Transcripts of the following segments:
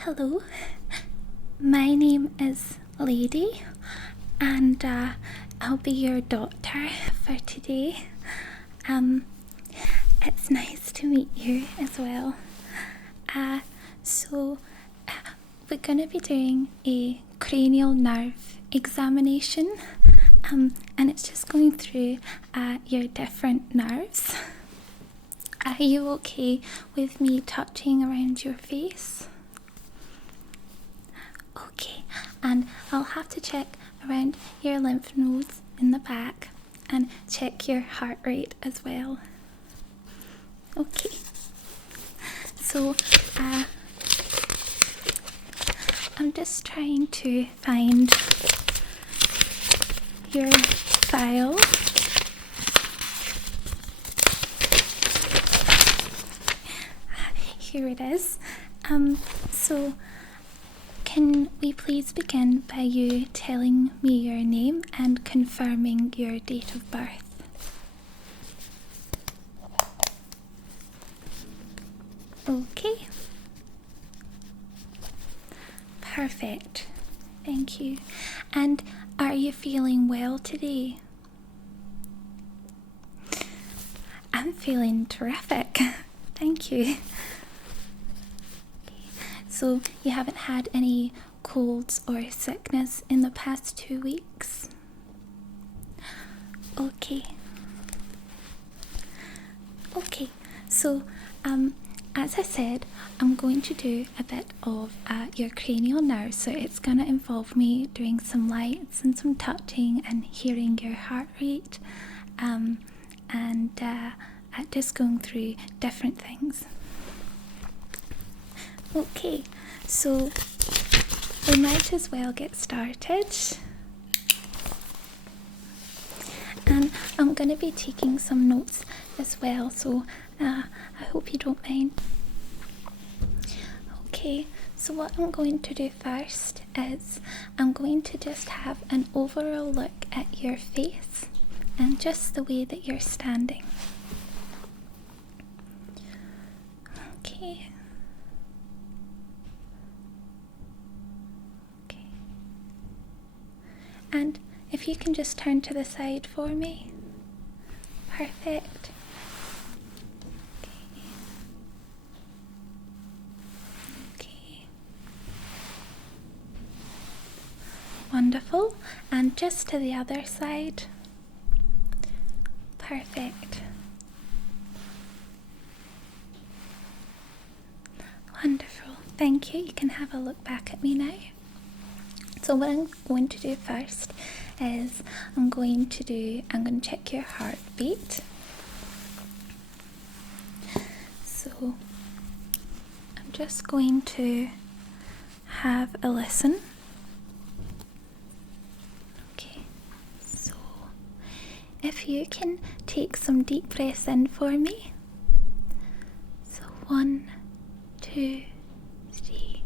Hello, my name is Lady, and I'll be your doctor for today. It's nice to meet you as well. So we're going to be doing a cranial nerve examination, and it's just going through your different nerves. Are you okay with me touching around your face? Okay, and I'll have to check around your lymph nodes in the back and check your heart rate as well. Okay, so I'm just trying to find your file. Here it is. So can we please begin by you telling me your name and confirming your date of birth? Okay. Perfect. Thank you. And are you feeling well today? I'm feeling terrific. Thank you. So you haven't had any colds or sickness in the past 2 weeks? Okay. Okay, so as I said, I'm going to do a bit of your cranial nerves, so it's going to involve me doing some lights and some touching and hearing your heart rate, and just going through different things. Okay, so we might as well get started. And I'm going to be taking some notes as well, so I hope you don't mind. Okay, so what I'm going to do first is I'm going to just have an overall look at your face and just the way that you're standing. Okay. And if you can just turn to the side for me. Perfect. Okay. Wonderful. And just to the other side. Perfect. Wonderful. Thank you. You can have a look back at me now. So what I'm going to do first is I'm going to check your heartbeat. So I'm just going to have a listen. Okay, so if you can take some deep breaths in for me. So 1, 2, 3.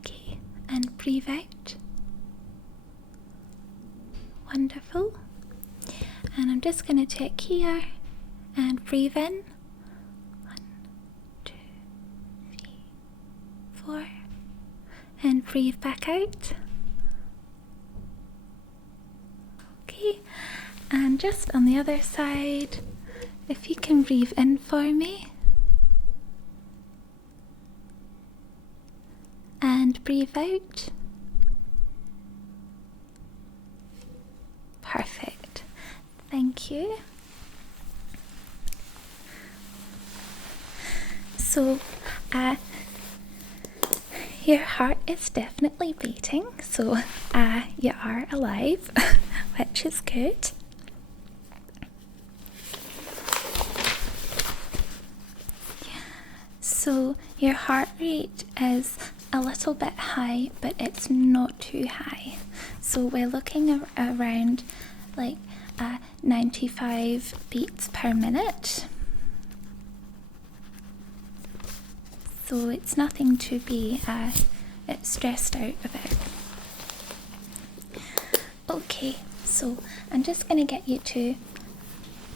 Okay, and breathe out. Wonderful. And I'm just going to check here and breathe in. 1, 2, 3, 4. And breathe back out. Okay, and just on the other side, if you can breathe in for me. And breathe out. Perfect. Thank you. So, your heart is definitely beating, so you are alive, which is good. So, your heart rate is a little bit high, but it's not too high. So we're looking around like 95 beats per minute. So it's nothing to be stressed out about. Okay, so I'm just going to get you to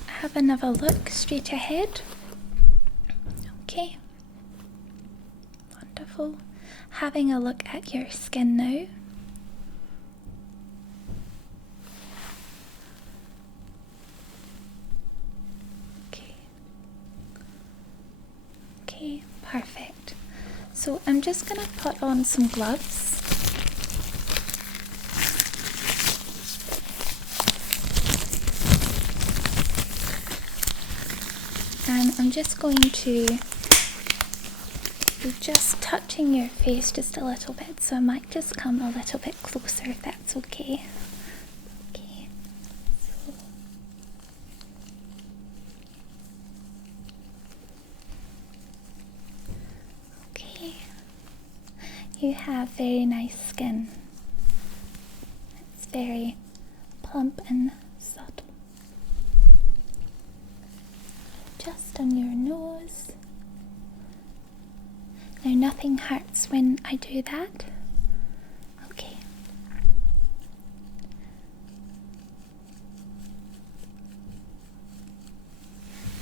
have another look straight ahead. Okay. wonderful. Having a look at your skin now. Okay, perfect. So I'm just going to put on some gloves. And I'm just going to be just touching your face just a little bit, so I might just come a little bit closer if that's okay. Okay. Okay. You have very nice skin. It's very plump and subtle. Just on your nose. Now nothing hurts when I do that. Okay.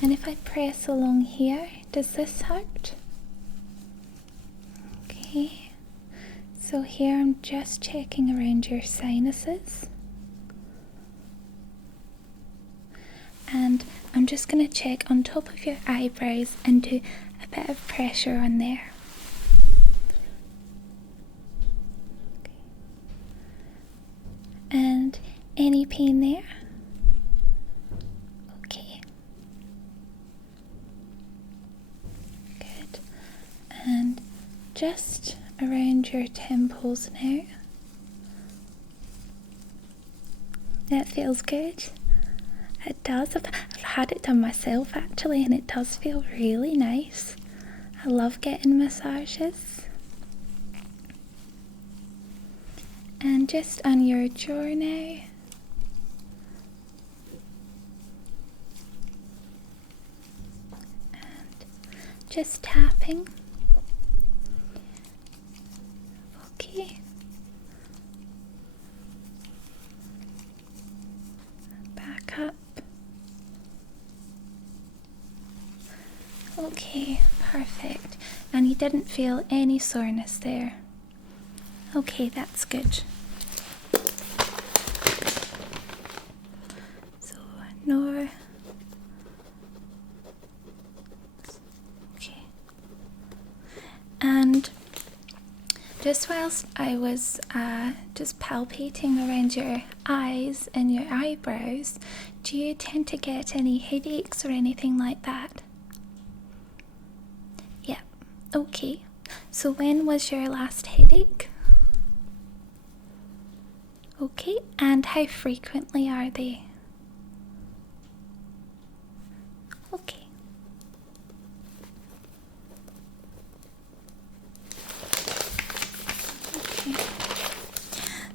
And if I press along here, does this hurt? Okay. So here I'm just checking around your sinuses. And I'm just going to check on top of your eyebrows and do a bit of pressure on there. Okay. And any pain there? Okay. Good. And just around your temples now. That feels good. It does. I've had it done myself actually, and it does feel really nice. I love getting massages. And just on your jaw now. And just tapping. Okay. Back up. Okay, perfect. And you didn't feel any soreness there. Okay, that's good. So, no. Okay. And just whilst I was just palpating around your eyes and your eyebrows, do you tend to get any headaches or anything like that? Yeah, okay. So when was your last headache? Okay, and how frequently are they? Okay. Okay.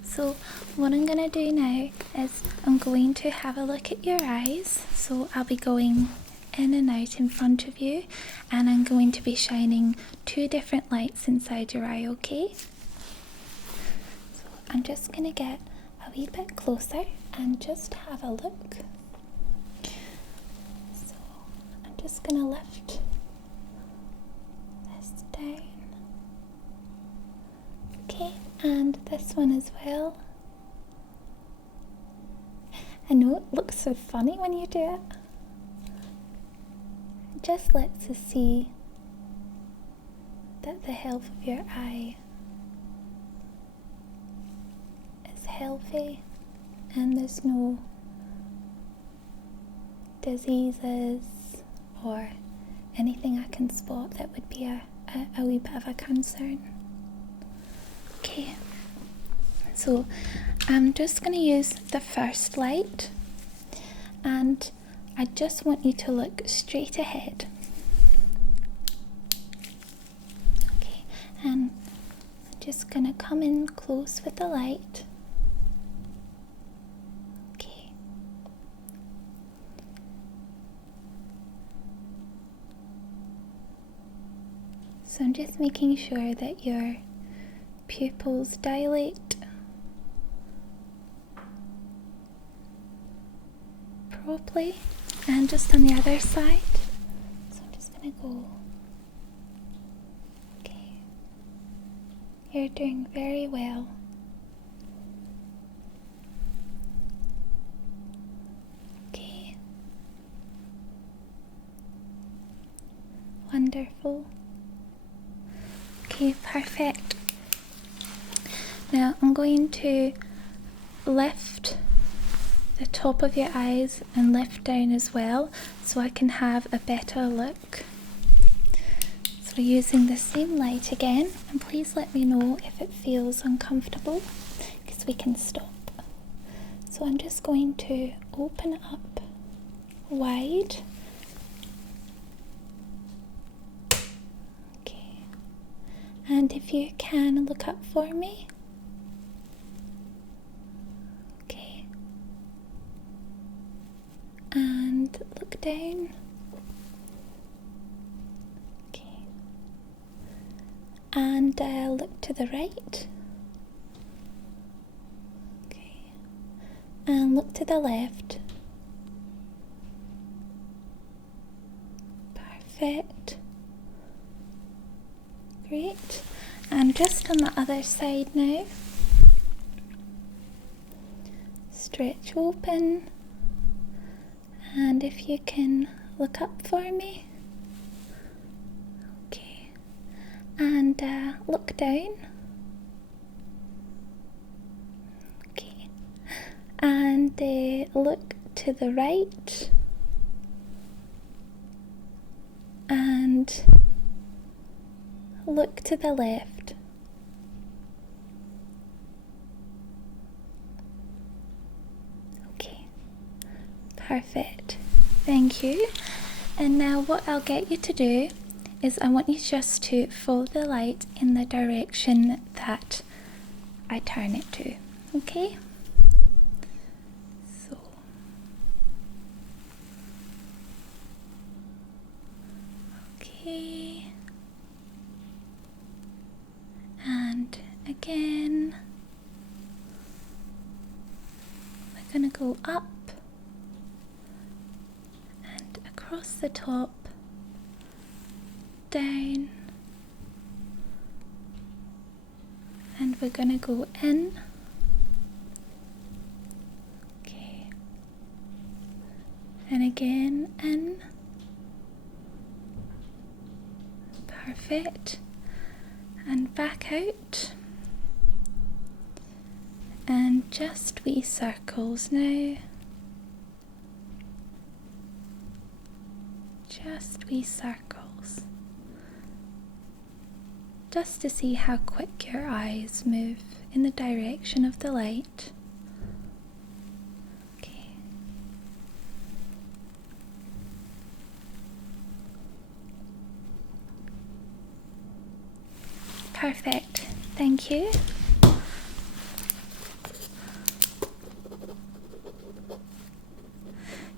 So what I'm going to do now is I'm going to have a look at your eyes. So I'll be going in and out in front of you, and I'm going to be shining 2 different lights inside your eye, okay? So I'm just going to get a wee bit closer and just have a look. So I'm just going to lift this down. Okay, and this one as well. I know it looks so funny when you do it. It just lets us see that the health of your eye is healthy and there's no diseases or anything I can spot that would be a wee bit of a concern. Okay, so I'm just going to use the first light, and I just want you to look straight ahead. Okay, and I'm just going to come in close with the light. Okay. So I'm just making sure that your pupils dilate properly, and just on the other side. So I'm just gonna go. Okay. You're doing very well. Okay. Wonderful. Okay, perfect. Now I'm going to lift the top of your eyes and lift down as well so I can have a better look. So using the same light again, and please let me know if it feels uncomfortable because we can stop. So I'm just going to open up wide. Okay. And if you can look up for me. Okay. And look down. Okay. And look to the right. Okay. And look to the left. Perfect. Great. And just on the other side now. Stretch open. And if you can look up for me. Okay. And look down. Okay. And look to the right. And look to the left. Okay. Perfect. Thank you. And now what I'll get you to do is I want you just to follow the light in the direction that I turn it to. Okay? So. Okay. And again. We're going to go up. Across the top, down, and we're going to go in. Okay. And again in. Perfect. And back out. And just wee circles now. Just wee circles, just to see how quick your eyes move in the direction of the light. Okay. Perfect. Thank you.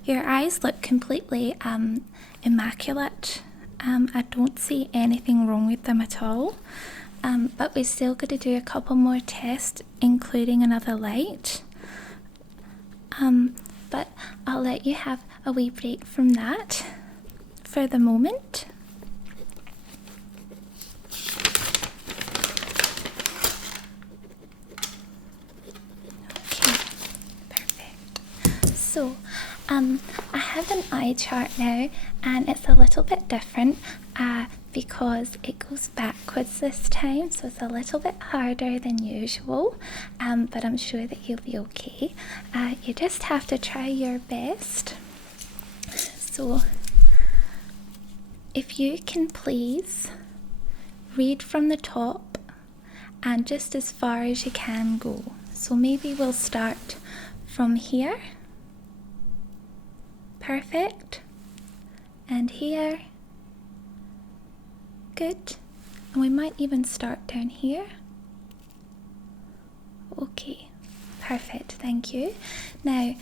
Your eyes look completely immaculate. I don't see anything wrong with them at all. But we're still going to do a couple more tests, including another light. But I'll let you have a wee break from that for the moment. Okay, perfect. So, I have an eye chart now, and it's a little bit different because it goes backwards this time, so it's a little bit harder than usual, but I'm sure that you'll be okay. You just have to try your best. So, if you can please read from the top and just as far as you can go. So maybe we'll start from here. Perfect. And here. Good. And we might even start down here. Okay. Perfect. Thank you. Now,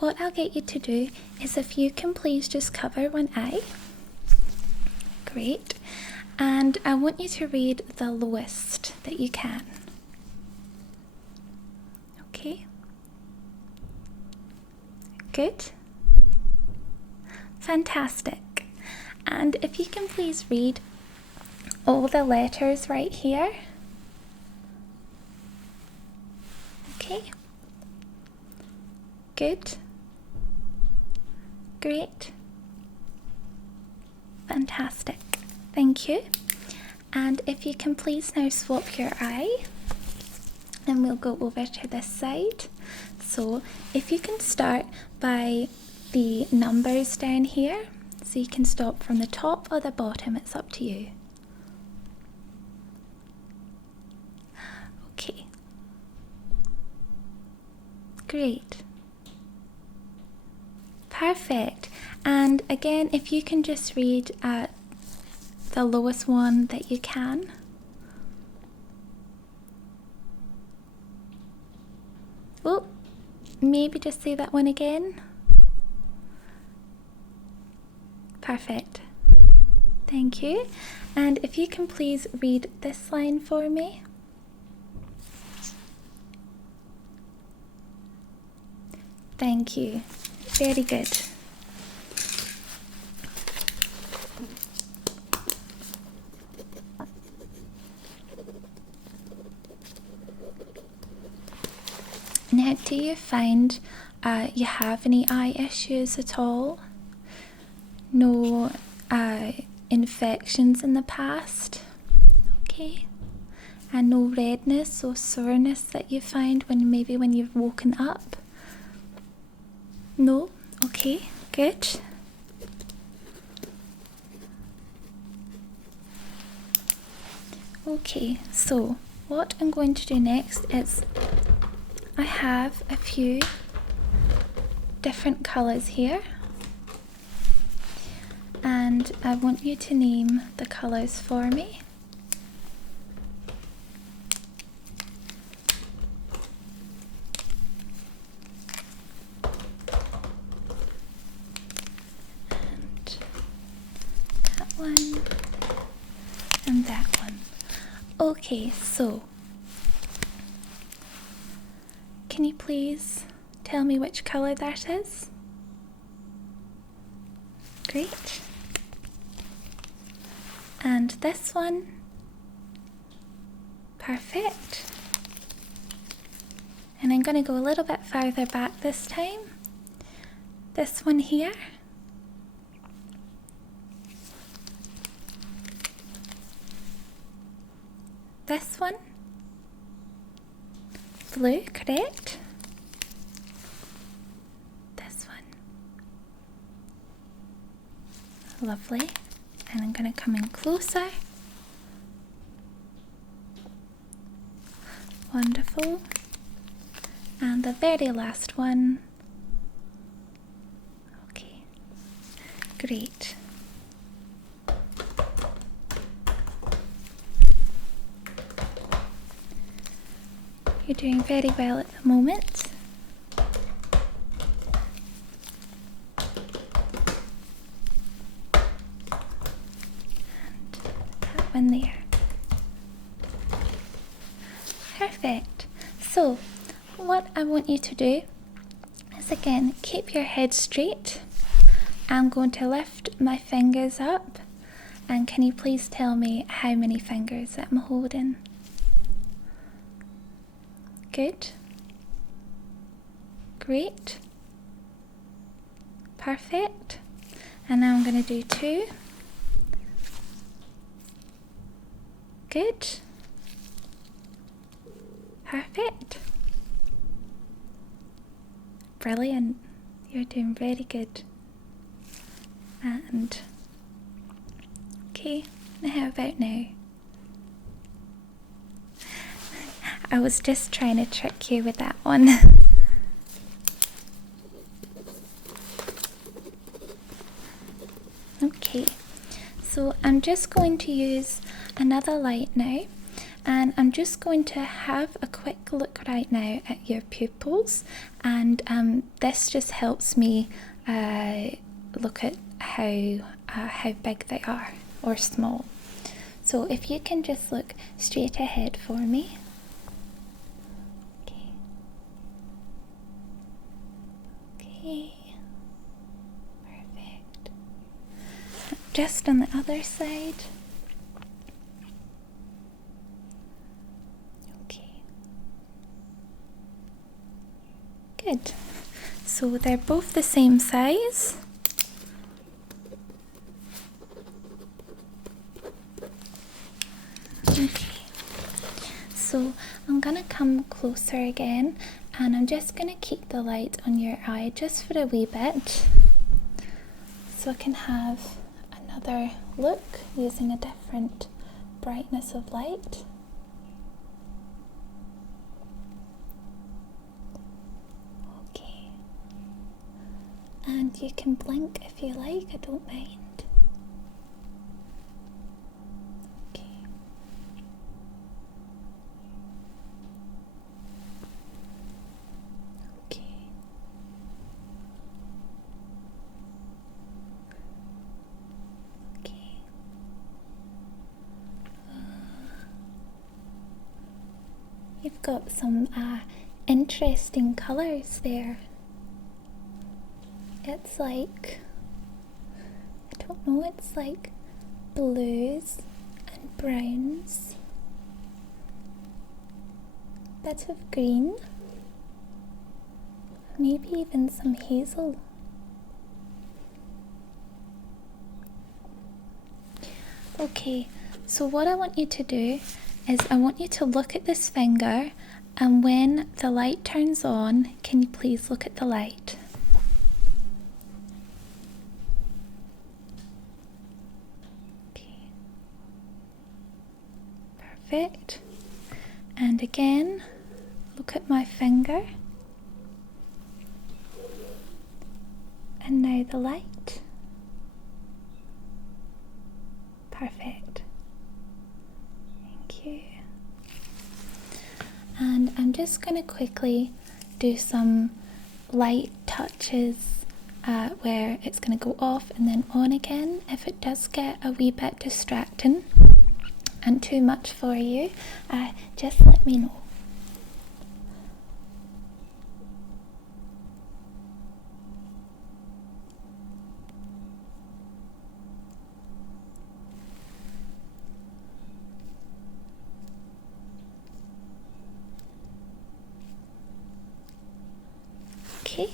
what I'll get you to do is if you can please just cover one eye. Great. And I want you to read the lowest that you can. Okay. Good. Fantastic. And if you can please read all the letters right here. Okay. Good. Great. Fantastic. Thank you. And if you can please now swap your eye, and we'll go over to this side. So if you can start by the numbers down here, so you can stop from the top or the bottom, it's up to you. Okay. Great. Perfect. And again, if you can just read the lowest one that you can. Oh, maybe just say that one again. Perfect. Thank you. And if you can please read this line for me. Thank you. Very good. Now, do you find you have any eye issues at all? No infections in the past? Okay. And no redness or soreness that you find when you've woken up? No? Okay, good. Okay, so what I'm going to do next is I have a few different colours here, and I want you to name the colours for me. And that one and that one. Okay, so can you please tell me which colour that is? Great. And this one? Perfect. And I'm going to go a little bit farther back this time. This one here. This one. Blue, correct? This one. Lovely. And I'm going to come in closer. Wonderful. And the very last one. Okay. Great. You're doing very well at the moment. And that one there. Perfect. So, what I want you to do is again, keep your head straight. I'm going to lift my fingers up, and can you please tell me how many fingers I'm holding? Good. Great. Perfect. And now I'm going to do 2. Good. Perfect. Brilliant. You're doing very good. And okay, now how about now? I was just trying to trick you with that one. Okay, so I'm just going to use another light now, and I'm just going to have a quick look right now at your pupils, and this just helps me look at how big they are or small. So if you can just look straight ahead for me. Okay, perfect. Just on the other side. Okay. Good. So they're both the same size. Okay. So I'm gonna come closer again, and I'm just gonna keep the light on your eye just for a wee bit, so I can have another look using a different brightness of light. Okay. And you can blink if you like, I don't mind. You've got some interesting colours there. It's like, I don't know, it's like blues and browns, bit of green, maybe even some hazel. Okay, so what I want you to do is I want you to look at this finger, and when the light turns on, can you please look at the light? Okay. Perfect. And again, look at my finger. And now the light. Perfect. Thank you. And I'm just going to quickly do some light touches where it's going to go off and then on again. If it does get a wee bit distracting and too much for you, just let me know. Okay.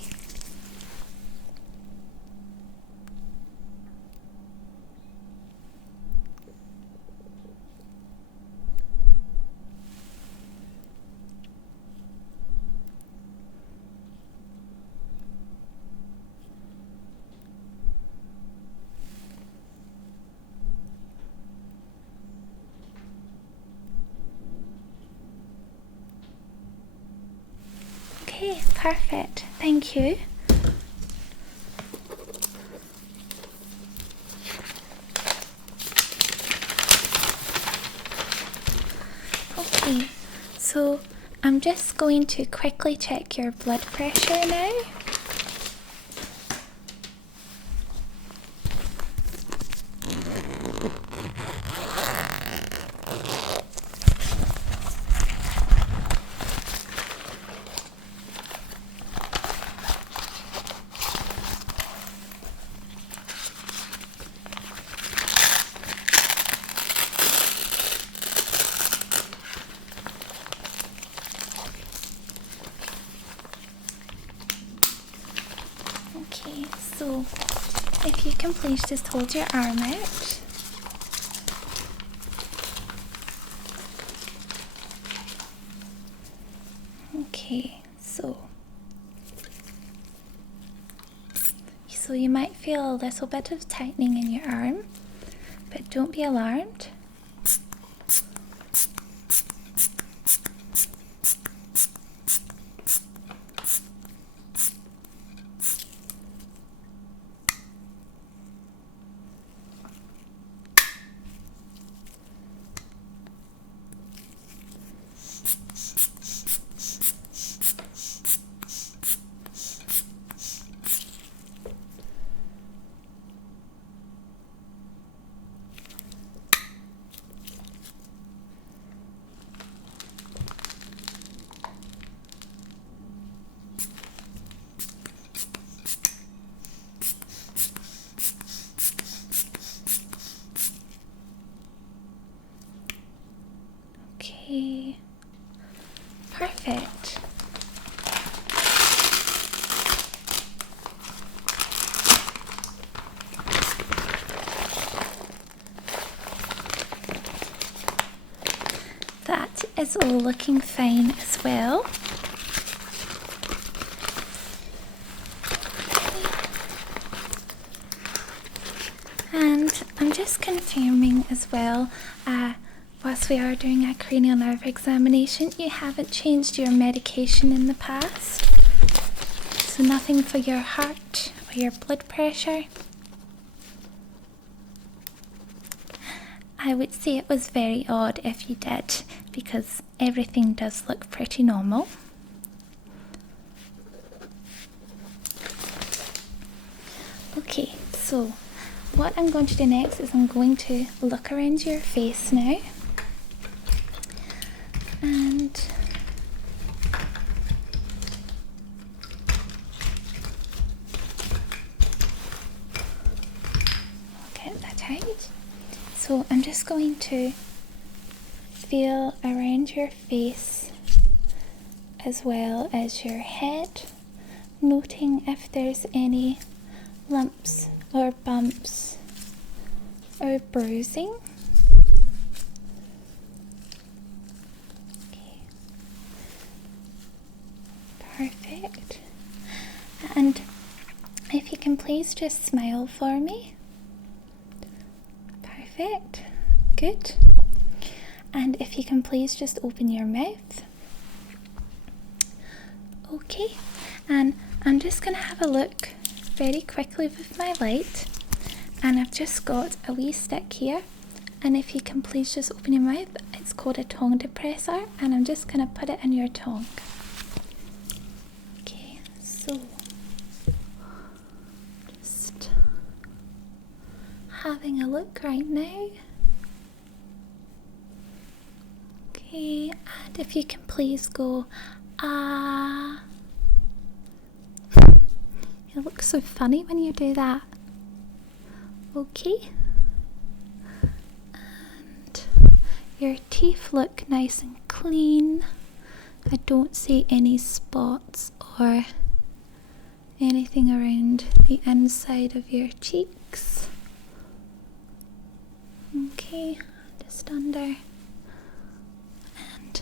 Okay, perfect. Thank you. Okay, so I'm just going to quickly check your blood pressure now. Okay, so if you can please just hold your arm out. Okay, so you might feel a little bit of tightening in your arm, but don't be alarmed. Okay, perfect. that is looking fine as well. And I'm just confirming as well, whilst we are doing a cranial nerve examination, you haven't changed your medication in the past. So nothing for your heart or your blood pressure. I would say it was very odd if you did, because everything does look pretty normal. Okay, so what I'm going to do next is I'm going to look around your face now. And get that out. So I'm just going to feel around your face as well as your head, noting if there's any lumps or bumps or bruising. Okay. Perfect. And if you can please just smile for me. Perfect. Good. And if you can please just open your mouth. Okay. And I'm just going to have a look very quickly with my light, and I've just got a wee stick here, and if you can please just open your mouth, it's called a tongue depressor, and I'm just going to put it in your tongue. Okay, so just having a look right now. Okay, and if you can please go ah. It looks so funny when you do that. Okay. And your teeth look nice and clean. I don't see any spots or anything around the inside of your cheeks. Okay, just under. And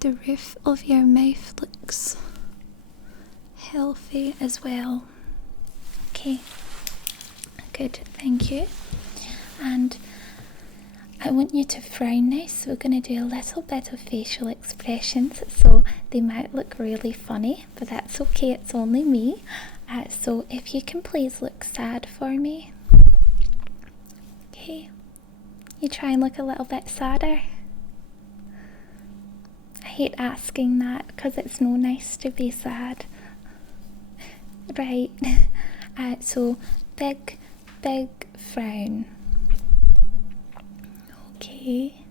the roof of your mouth looks healthy as well. Okay, good, thank you. And I want you to frown now, so we're going to do a little bit of facial expressions, so they might look really funny, but that's okay, it's only me. So if you can please look sad for me. Okay, you try and look a little bit sadder. I hate asking that because it's no nice to be sad. Right. So big frown. Okay,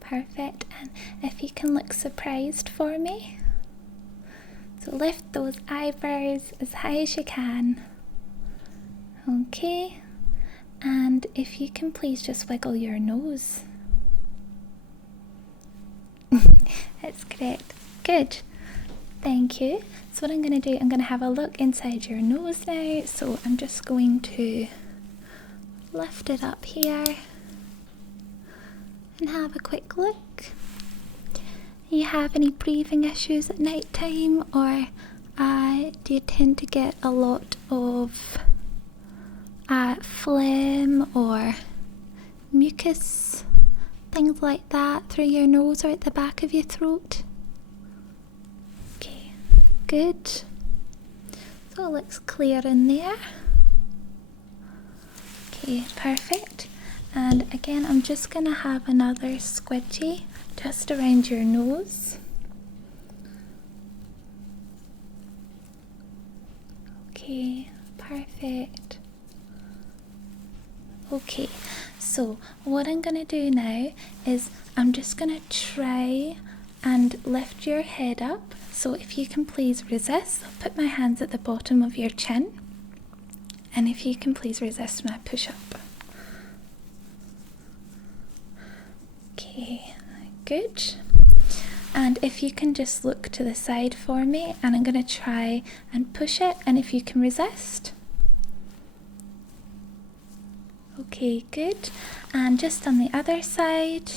perfect. And if you can look surprised for me, so lift those eyebrows as high as you can. Okay, and if you can please just wiggle your nose. That's correct. Good. Thank you. So what I'm going to do, I'm going to have a look inside your nose now. So I'm just going to lift it up here and have a quick look. Do you have any breathing issues at night time, or do you tend to get a lot of phlegm or mucus, things like that through your nose or at the back of your throat? Good. So it looks clear in there. Okay, perfect. And again, I'm just going to have another squidgy just around your nose. Okay, perfect. Okay, so what I'm going to do now is I'm just going to try and lift your head up. So if you can please resist, I'll put my hands at the bottom of your chin. And if you can please resist my push up. Okay, good. And if you can just look to the side for me, and I'm going to try and push it, and if you can resist. Okay, good. And just on the other side.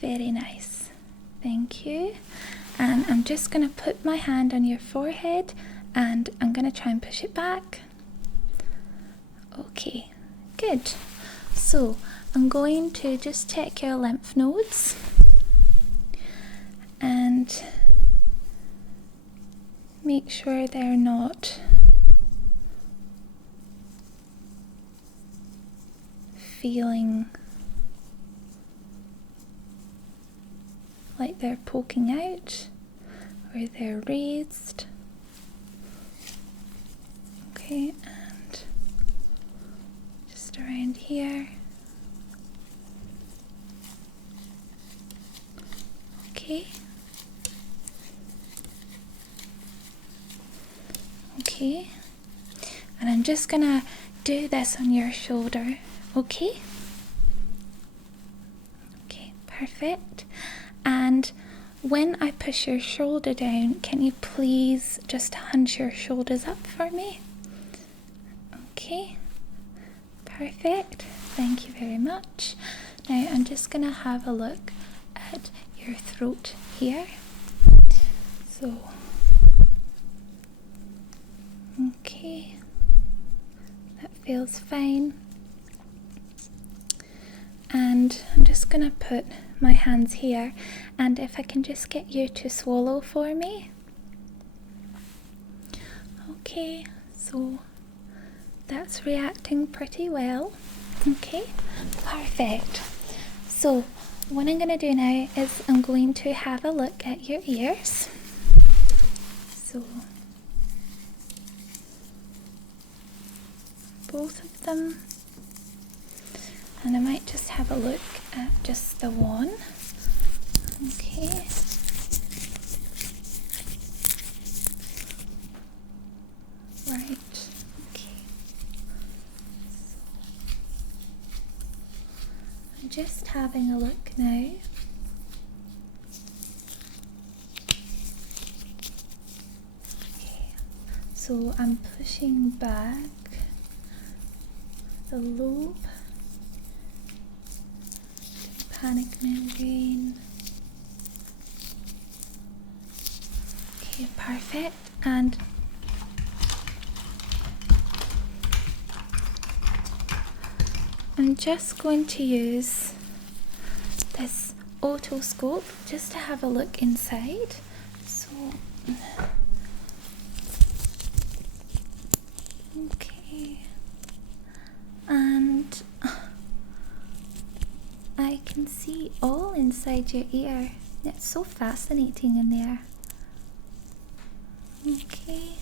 Very nice. Thank you. And I'm just going to put my hand on your forehead and I'm going to try and push it back. Okay, good. So I'm going to just check your lymph nodes and make sure they're not feeling like they're poking out or they're raised. Okay, and just around here. Okay. Okay. And I'm just gonna do this on your shoulder. Okay? Okay, perfect. And when I push your shoulder down, can you please just hunch your shoulders up for me? Okay, perfect. Thank you very much. Now I'm just going to have a look at your throat here. So, okay, that feels fine. And I'm just going to put my hands here, and if I can just get you to swallow for me. Okay, so that's reacting pretty well. Okay, perfect. So what I'm going to do now is I'm going to have a look at your ears. So both of them. And I might just have a look at just the one. Okay. Right. Okay. I'm just having a look now. Okay. So I'm pushing back the lobe. Panic membrane. Okay, perfect. And I'm just going to use this otoscope just to have a look inside. So, okay. And I can see all inside your ear. It's so fascinating in there. Okay.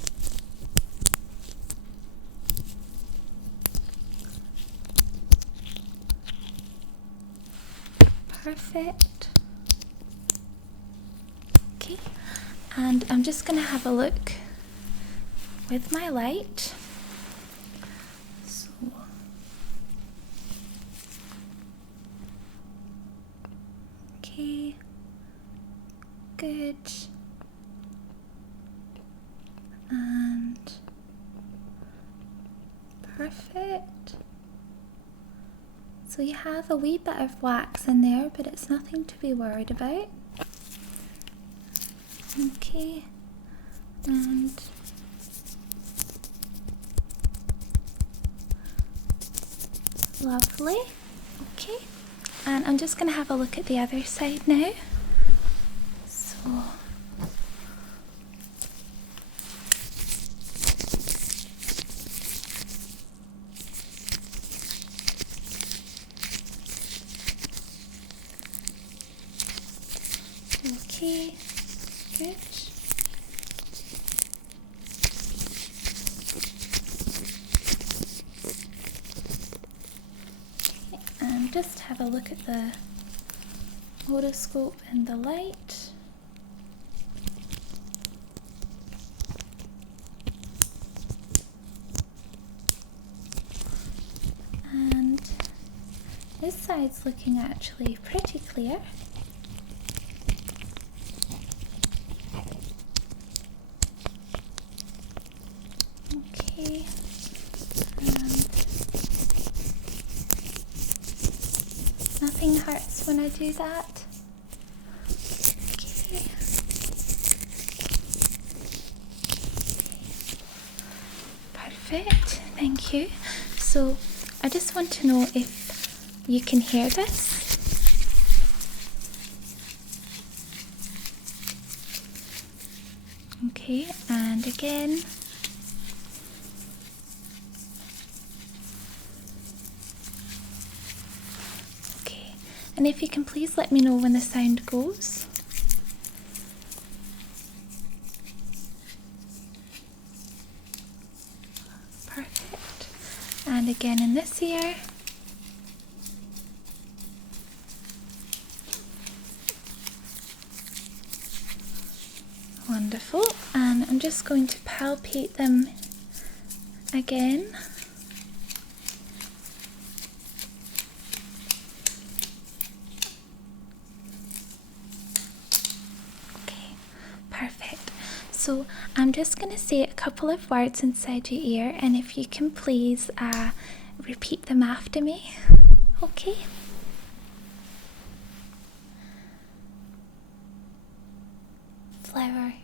Perfect. Okay. And I'm just going to have a look with my light. So, okay, good, and perfect. So you have a wee bit of wax in there, but it's nothing to be worried about. Okay, and lovely. Okay. And I'm just going to have a look at the other side now. So, okay, good. Okay, and just have a look at the otoscope and the light. And this side's looking actually pretty clear. Okay. Nothing hurts when I do that. Perfect, thank you. So I just want to know if you can hear this. Okay, and again. Okay, and if you can please let me know when the sound goes. Perfect. And again in this ear. Wonderful. And I'm just going to palpate them again. Okay, perfect. So I'm just going to say a couple of words inside your ear, and if you can please repeat them after me. Okay? Flower.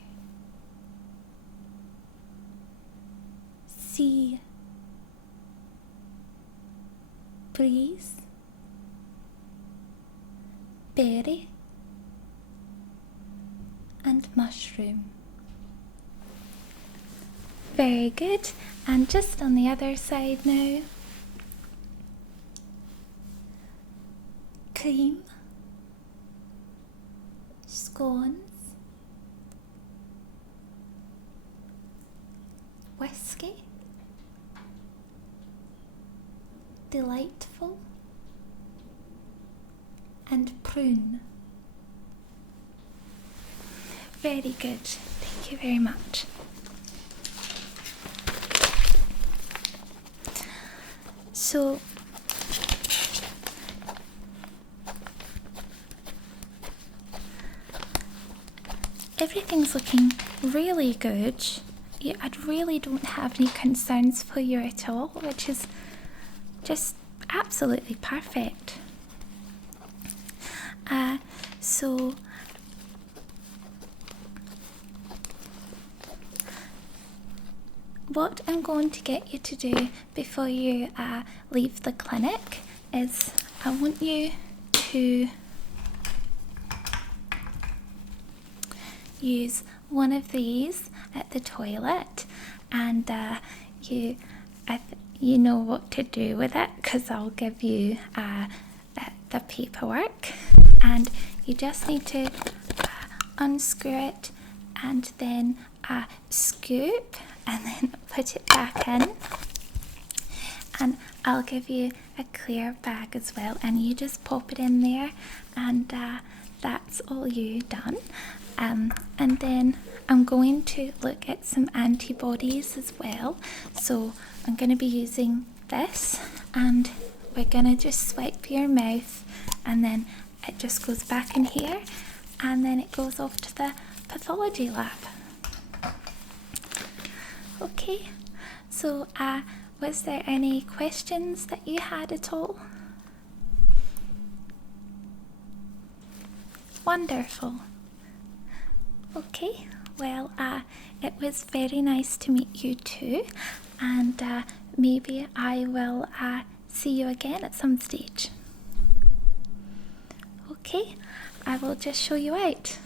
Sea. Breeze. Berry. And mushroom. Very good. And just on the other side now. Cream. Scones. Whiskey. Delightful. And prune. Very good. Thank you very much. So everything's looking really good. Yeah, I really don't have any concerns for you at all, which is just absolutely perfect. So what I'm going to get you to do before you leave the clinic is I want you to use one of these at the toilet, and you know what to do with it because I'll give you the paperwork, and you just need to unscrew it and then scoop and then put it back in, and I'll give you a clear bag as well, and you just pop it in there, and that's all you done. And then I'm going to look at some antibodies as well. So I'm going to be using this, and we're going to just swipe your mouth, and then it just goes back in here, and then it goes off to the pathology lab. Okay, so was there any questions that you had at all? Wonderful. Okay, well, it was very nice to meet you too, and maybe I will see you again at some stage. Okay, I will just show you out.